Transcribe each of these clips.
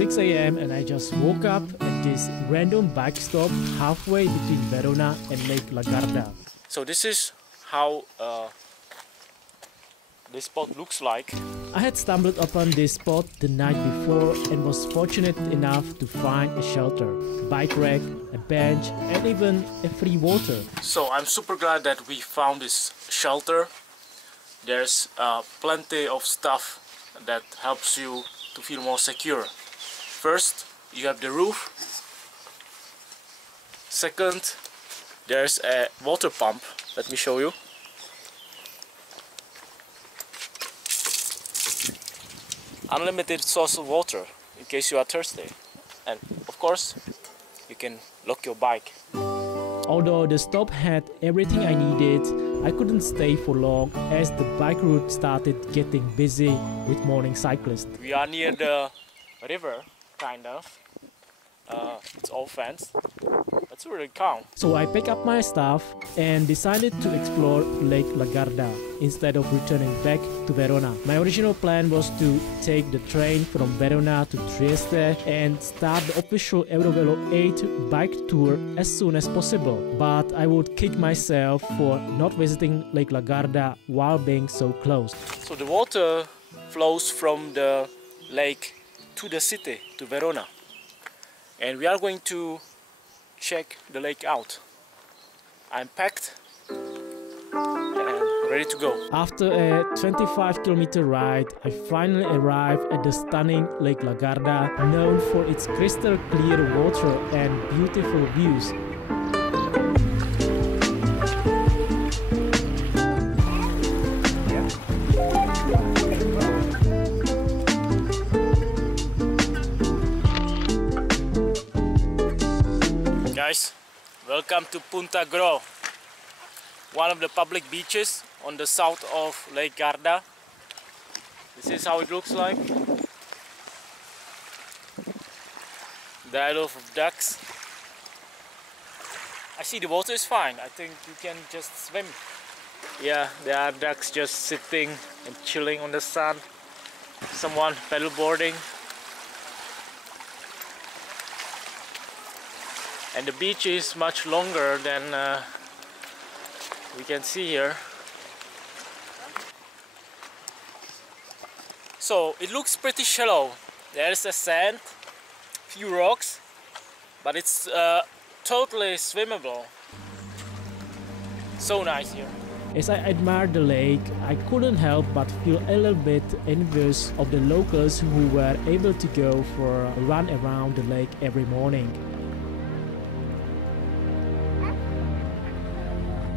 6 a.m. and I just woke up at this random bike stop halfway between Verona and Lake Garda. So this is how this spot looks like. I had stumbled upon this spot the night before and was fortunate enough to find a shelter, bike rack, a bench and even a free water. So I'm super glad that we found this shelter. There's plenty of stuff that helps you to feel more secure. First, you have the roof. Second, there's a water pump. Let me show you. Unlimited source of water in case you are thirsty. And of course, you can lock your bike. Although the stop had everything I needed, I couldn't stay for long as the bike route started getting busy with morning cyclists. We are near the river, kind of. It's all fenced. It's really calm. So I picked up my stuff and decided to explore Lake Garda instead of returning back to Verona. My original plan was to take the train from Verona to Trieste and start the official Eurovelo 8 bike tour as soon as possible. But I would kick myself for not visiting Lake Garda while being so close. So the water flows from the lake to the city, to Verona. And we are going to check the lake out. I'm packed and ready to go. After a 25-kilometer ride, I finally arrived at the stunning Lake Garda, known for its crystal clear water and beautiful views. Guys, welcome to Punta Gro, one of the public beaches on the south of Lake Garda. This is how it looks like. The Isle of Ducks. I see the water is fine. I think you can just swim. Yeah, there are ducks just sitting and chilling on the sun. Someone paddleboarding. And the beach is much longer than we can see here. So it looks pretty shallow. There's a sand, few rocks, but it's totally swimmable. So nice here. As I admired the lake, I couldn't help but feel a little bit envious of the locals who were able to go for a run around the lake every morning.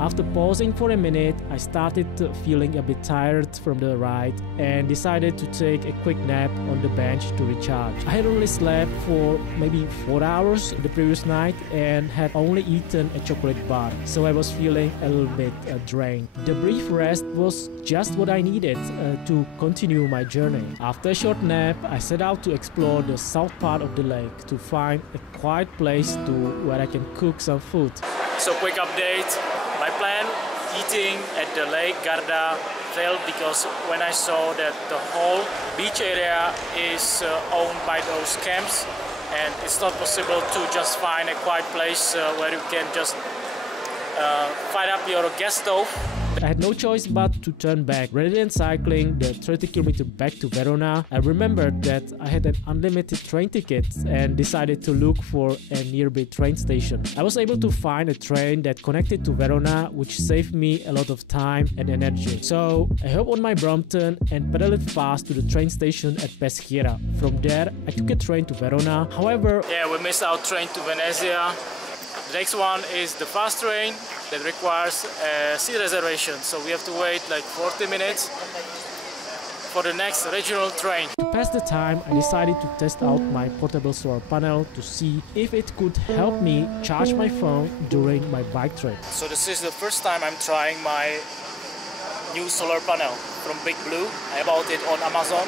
After pausing for a minute, I started feeling a bit tired from the ride and decided to take a quick nap on the bench to recharge. I had only slept for maybe 4 hours the previous night and had only eaten a chocolate bar, so I was feeling a little bit drained. The brief rest was just what I needed to continue my journey. After a short nap, I set out to explore the south part of the lake to find a quiet place where I can cook some food. So quick update. My plan, eating at the Lake Garda, failed because when I saw that the whole beach area is owned by those camps and it's not possible to just find a quiet place where you can just fire up your gas stove. I had no choice but to turn back. Rather than cycling the 30 km back to Verona, I remembered that I had an unlimited train ticket and decided to look for a nearby train station. I was able to find a train that connected to Verona, which saved me a lot of time and energy. So I hopped on my Brompton and pedaled fast to the train station at Peschiera. From there, I took a train to Verona. However, yeah, we missed our train to Venezia. The next one is the fast train that requires a seat reservation, so we have to wait like 40 minutes for the next regional train. To pass the time, I decided to test out my portable solar panel to see if it could help me charge my phone during my bike trip. So this is the first time I'm trying my new solar panel from Big Blue. I bought it on Amazon.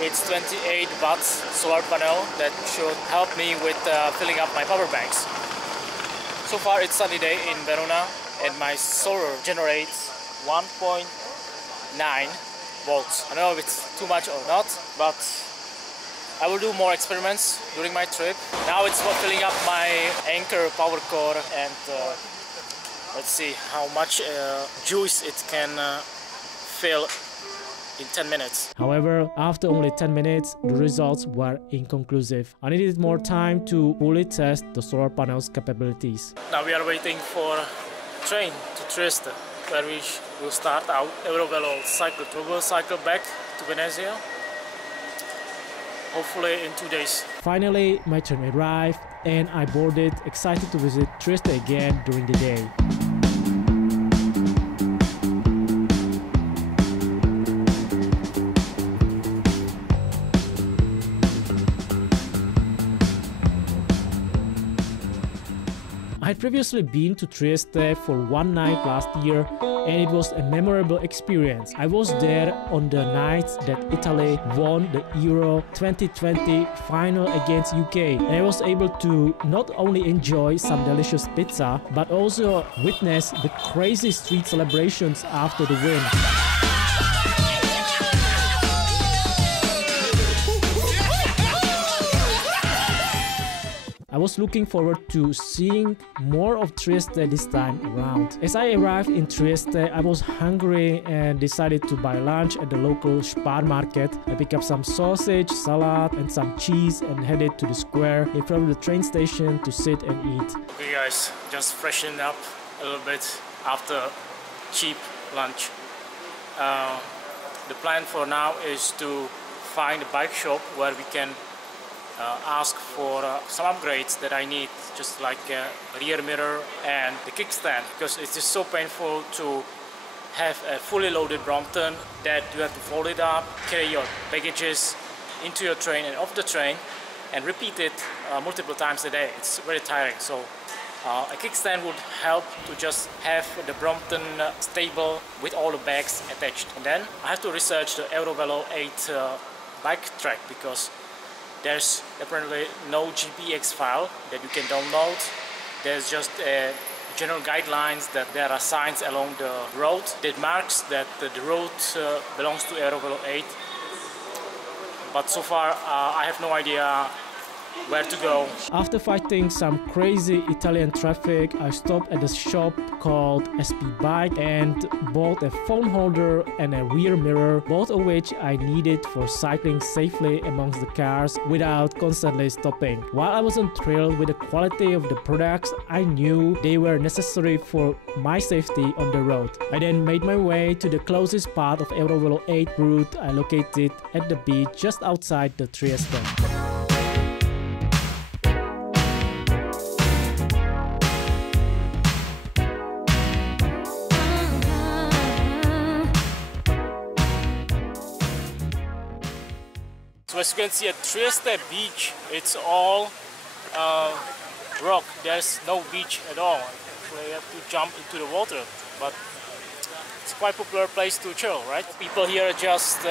It's 28 watts solar panel that should help me with filling up my power banks. So far it's sunny day in Verona and my solar generates 1.9 volts. I don't know if it's too much or not, but I will do more experiments during my trip. Now it's for filling up my anchor power core, and let's see how much juice it can fill in 10 minutes. However, after only 10 minutes, the results were inconclusive. I needed more time to fully test the solar panel's capabilities. Now we are waiting for train to Trieste, where we will start our Eurovelo cycle. We will cycle back to Venezia, hopefully in 2 days. Finally, my train arrived and I boarded, excited to visit Trieste again during the day. I had previously been to Trieste for one night last year and it was a memorable experience. I was there on the night that Italy won the Euro 2020 final against UK, and I was able to not only enjoy some delicious pizza but also witness the crazy street celebrations after the win. I was looking forward to seeing more of Trieste this time around. As I arrived in Trieste, I was hungry and decided to buy lunch at the local Spar market. I picked up some sausage, salad and some cheese and headed to the square in front of the train station to sit and eat. Okay guys, just freshen up a little bit after cheap lunch. The plan for now is to find a bike shop where we can ask for some upgrades that I need, just like a rear mirror and the kickstand, because it's just so painful to have a fully loaded Brompton that you have to fold it up, carry your baggages into your train and off the train and repeat it multiple times a day. It's very tiring. So a kickstand would help to just have the Brompton stable with all the bags attached. And then I have to research the Eurovelo 8 bike track, because there's apparently no GPX file that you can download. There's just general guidelines that there are signs along the road that marks that the road belongs to Eurovelo 8. But so far I have no idea where to go. After fighting some crazy Italian traffic, I stopped at a shop called SP Bike and bought a phone holder and a rear mirror, both of which I needed for cycling safely amongst the cars without constantly stopping. While I wasn't thrilled with the quality of the products, I knew they were necessary for my safety on the road. I then made my way to the closest part of Eurovelo 8 route I located at the beach just outside the Trieste. So as you can see at Trieste beach, it's all rock. There's no beach at all. Actually, you have to jump into the water, but it's quite a popular place to chill, right? People here just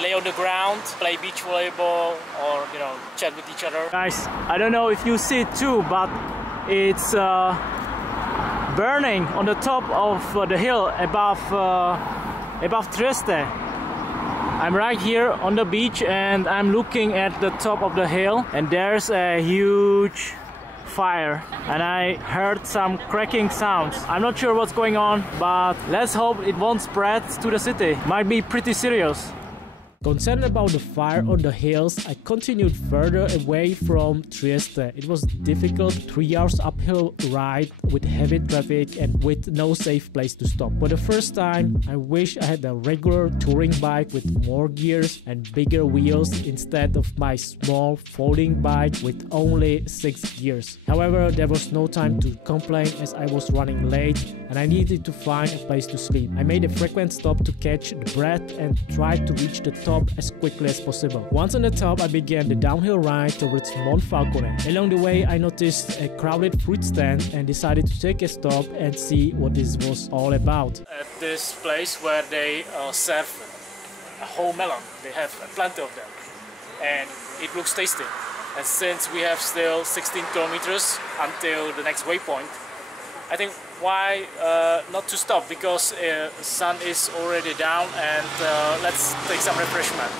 lay on the ground, play beach volleyball, or chat with each other. Guys, I don't know if you see it too, but it's burning on the top of the hill above Trieste. I'm right here on the beach and I'm looking at the top of the hill, and there's a huge fire and I heard some cracking sounds. I'm not sure what's going on, but let's hope it won't spread to the city. Might be pretty serious. Concerned about the fire on the hills, I continued further away from Trieste. It was a difficult 3 hours uphill ride with heavy traffic and with no safe place to stop. For the first time, I wish I had a regular touring bike with more gears and bigger wheels instead of my small folding bike with only 6 gears. However, there was no time to complain as I was running late and I needed to find a place to sleep. I made a frequent stop to catch the breath and tried to reach the top as quickly as possible. Once on the top, I began the downhill ride towards Monfalcone. Along the way, I noticed a crowded fruit stand and decided to take a stop and see what this was all about. At this place where they serve a whole melon, they have plenty of them, and it looks tasty. And since we have still 16 kilometers until the next waypoint, I think why not to stop, because the sun is already down, and let's take some refreshment.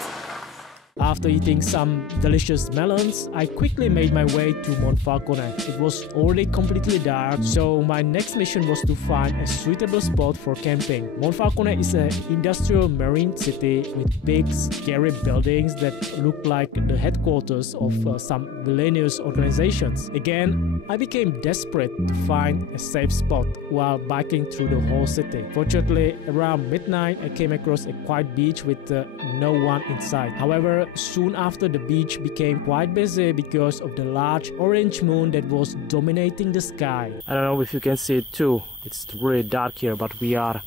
After eating some delicious melons, I quickly made my way to Monfalcone. It was already completely dark, so my next mission was to find a suitable spot for camping. Monfalcone is an industrial marine city with big, scary buildings that look like the headquarters of some villainous organizations. Again, I became desperate to find a safe spot while biking through the whole city. Fortunately, around midnight, I came across a quiet beach with no one inside. However, soon after, the beach became quite busy because of the large orange moon that was dominating the sky. I don't know if you can see it too. It's really dark here, but we are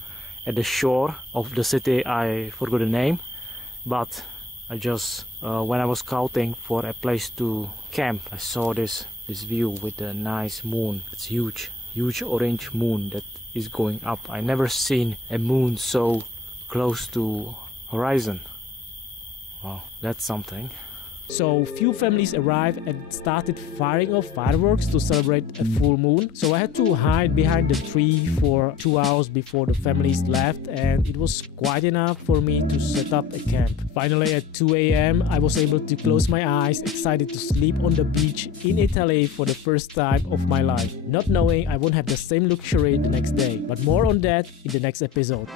at the shore of the city. I forgot the name, but I just when I was scouting for a place to camp, I saw this view with a nice moon. It's huge orange moon that is going up. I never seen a moon so close to horizon. Wow, that's something. So few families arrived and started firing off fireworks to celebrate a full moon. So I had to hide behind the tree for 2 hours before the families left, and it was quite enough for me to set up a camp. Finally at 2 a.m. I was able to close my eyes, excited to sleep on the beach in Italy for the first time of my life, not knowing I won't have the same luxury the next day. But more on that in the next episode.